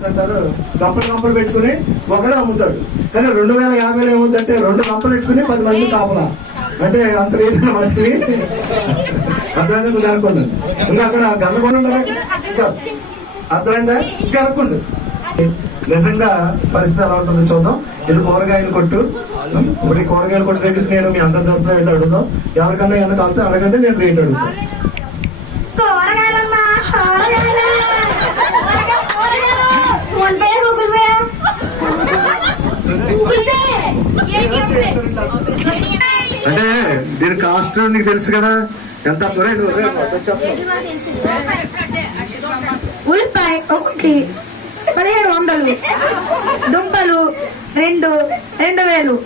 ఏంటంటారు? గంపలు గంపలు పెట్టుకుని ఒకడే అమ్ముతాడు. కానీ రెండు వేల యాభైలో ఏమవుతుందంటే రెండు గంపలు పెట్టుకుని పది మంది కాపలా. అంటే అంత రేటు వాటిని అర్థమైందా? కనుక్కోండి ఇంకా అక్కడ ఇంకా అర్థమైందా? ఇంకా అనుకోండి. నిజంగా పరిస్థితి ఎలా ఉంటుందో చూద్దాం. ఇది కూరగాయలు కొట్టు. ఇప్పుడు ఈ కూరగాయల కొట్టు దగ్గరికి నేను మీ అందరి తరపున వెళ్ళి అడుగుదాం. ఎవరికన్నా ఏమైనా కలిస్తే అడగండి నేను రేట్ అడుగుతాను. PhonePe Google pay Google pay అంటే దీని కాస్ట్ నీకు తెలుసు కదా? ఎంత. ఉల్లిపాయ ఒకటి పదిహేడు వందలు. దుంపలు రెండు రెండు వేలు.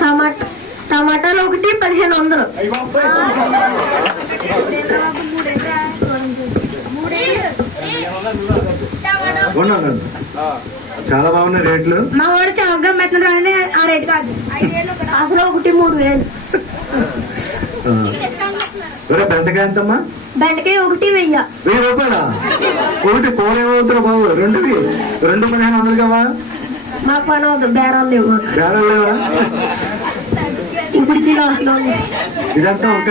టమాటా టమాటాలు ఒకటి పదిహేను వందలు. చాలా బాగున్నాయి రేట్లు. మా వాడు చౌకగా పెట్టినాడు ఆ రేట్ కాదు. అసలు ఒకటి మూడు వేలు. బెండకాయ ఎంతమ్మా? బెండకాయ ఒకటి వెయ్యి. వెయ్యి రూపాయలా? ఒకటి కూర ఏమవుతున్నా బాబు? రెండువి రెండు పదిహేను వందలు కావా మాకు పని అవుతుంది బేరాలు లేవు. బేరం లేవా? ఇప్పుడు. ఇదంతా ఒక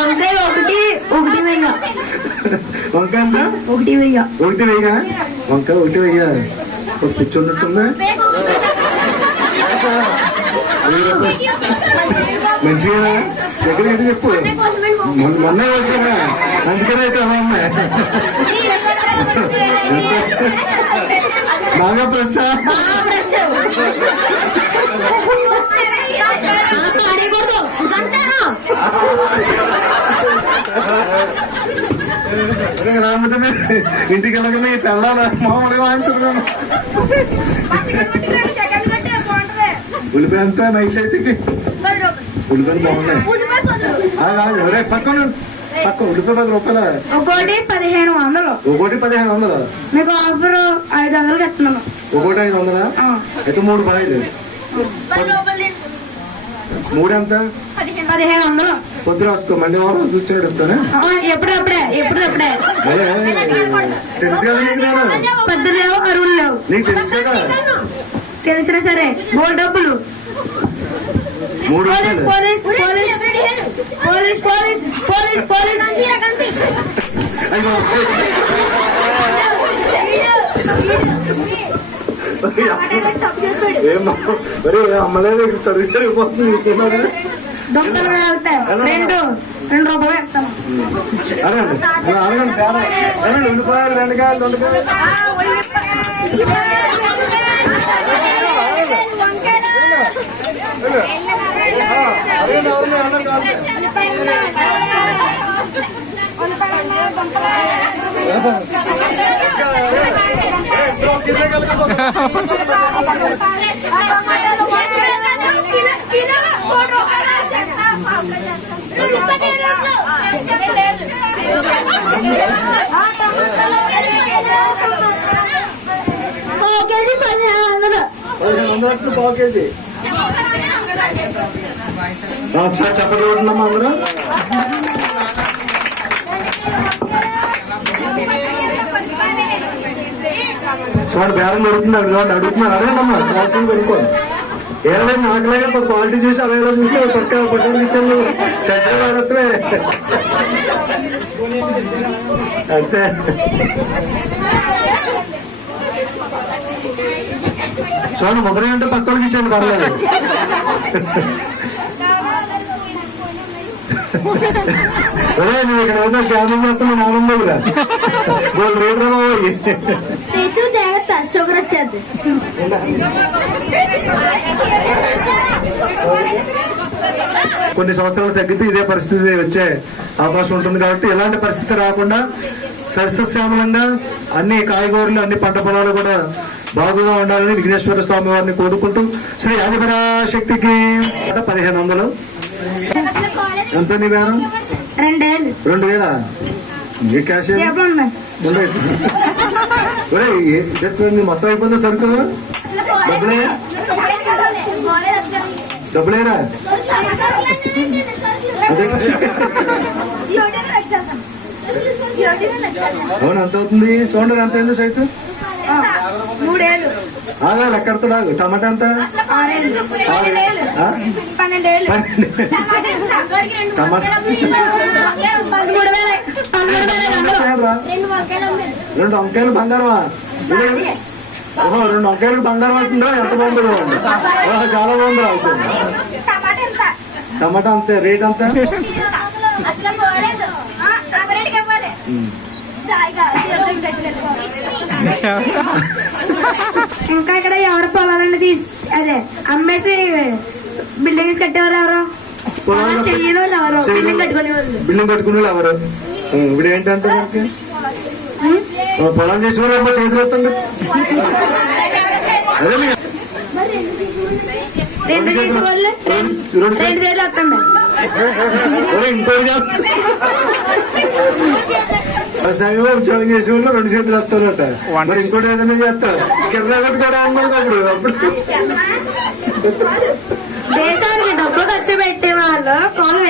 ఒకటి ఒకటి వెయ్యి. వంక ఎంత ఒకటి వెయ్యి. ఒకటి వెయ్యా? వంక ఒకటి వెయ్యా? ఒక రూపాయలు మంచిగా ఎక్కడికి చెప్పు. మొన్న వేసానా అందుకనే అలా ఉన్నాయి బాగా ఫ్రెష్ బాగా రాకపోతే ఇంటికి వెళ్ళగానే తెల్లాలి మామూలుగా వాయించడం ఉల్లిపాయ అంతా నైస్ అయితే. ఉల్లిపాయలు బాగున్నాయి. ఒరే పక్కన పక్క ఉల్లిపాయ పది రూపాయల? ఒకటి పదిహేను వందలు. ఒకటి పదిహేను వందలు? మీకు ఆఫర్ ఐదు వందలు కట్టినాను ఒకటి ఐదు వందలా. అయితే మూడు పాయలు మూడు ఎంత పదిహేను వందలు. పొద్దు రాసుకో మళ్ళీ వారం కూర్చొని చెప్తానే? ఎప్పుడప్పుడే ఎప్పుడప్పుడే తెలుసు కదా నీకు నేను? పెద్దలు లేవు అరువులు లేవు. నీకు తెలుసు కదా? తెలిసినా సరే గోల్డ్ డబ్బులు. మూడు police police police. Police police police police. అయ్యో అమ్మలేదు సర్వీ సరిపోతుంది చూసుకున్నారా దొంగలు రెండు రెండు రూపాయలు అడగండి రెండు కాయలు రెండు కాయలు కేజీ ఒకసారి చెప్పండి అందరూ? వాడు బేరం జరుగుతుంది అక్కడ చూడండి అడుగుతున్నారు. అడగండమ్మా క్వాలిటీ కొనుక్కోండి. ఏమైనా నాకులాగా కొంత క్వాలిటీ చూసి అలాగే చూసి పక్క పట్టణ ఇచ్చాను చచ్చిన వాడత్రే అంతే. చూడండి ముద్ర అంటే పక్కనకి ఇచ్చాను పర్లేదు. అదే నువ్వు ఇక్కడ ఏదో గ్యాదరింగ్ చేస్తున్నా ఆనందంగా గోల్డ్ రేట్ రా షుగర్ వచ్చేది. కొన్ని సంవత్సరాలు తగ్గితే ఇదే పరిస్థితి వచ్చే అవకాశం ఉంటుంది కాబట్టి ఇలాంటి పరిస్థితి రాకుండా సస్యశ్యామలంగా అన్ని కాయగూరలు అన్ని పంట పొలాలు కూడా బాగుగా ఉండాలని విఘ్నేశ్వర స్వామి వారిని కోరుకుంటూ శ్రీ ఆదిపరాశక్తికి పదిహేను వందలు. ఎంత నీ బేరం రెండేళ్ళు రెండు. ఏ క్యాష్ చెప్తుంది మొత్తం అయిపోయిందా సరుకు? డబ్బులే? డబ్బులేరా? అవును ఎంత అవుతుంది? చూడండి ఎంత అయింది సైతు. ఆగా లెక్కడతాడు ఆగు. టమాటా ఎంత. టమాటా రెండు వంకాయలు బంగారమా? ఓహో రెండు వంకాయలు బంగారం అంటుందా ఎంత బాగుందో. ఓహో, చాలా బాగుంది అయితే టమాటా అంతే. రేట్ అంత ఇంకా ఇక్కడ ఎవరు పొలాలన్నీ తీసి అదే అమ్మేసి బిల్డింగ్స్ కట్టేవారు ఎవరు? చెయ్యని వాళ్ళు ఎవరు? బిల్డింగ్ కట్టుకునే వాళ్ళు బిల్డింగ్ కట్టుకునే వాళ్ళు ఎవరు? ఇప్పుడు ఏంటంటే దానికి పొలం వాళ్ళు అమ్మ చేతులు ఎత్తండి. రెండు చేతులు- చేస్తా. వ్యవసాయంలో ఉద్యోగం చేసే వాళ్ళు రెండు చేతులు ఎత్తారట మరి ఇంకోటి ఏదైనా చేస్తా. కింద కూడా ఉన్నాను అప్పుడు అప్పుడు. దేశానికి డబ్బు ఖర్చు పెట్టే వాళ్ళు కోలు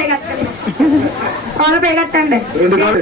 కోలు వేగట్టండి రెండు కాదు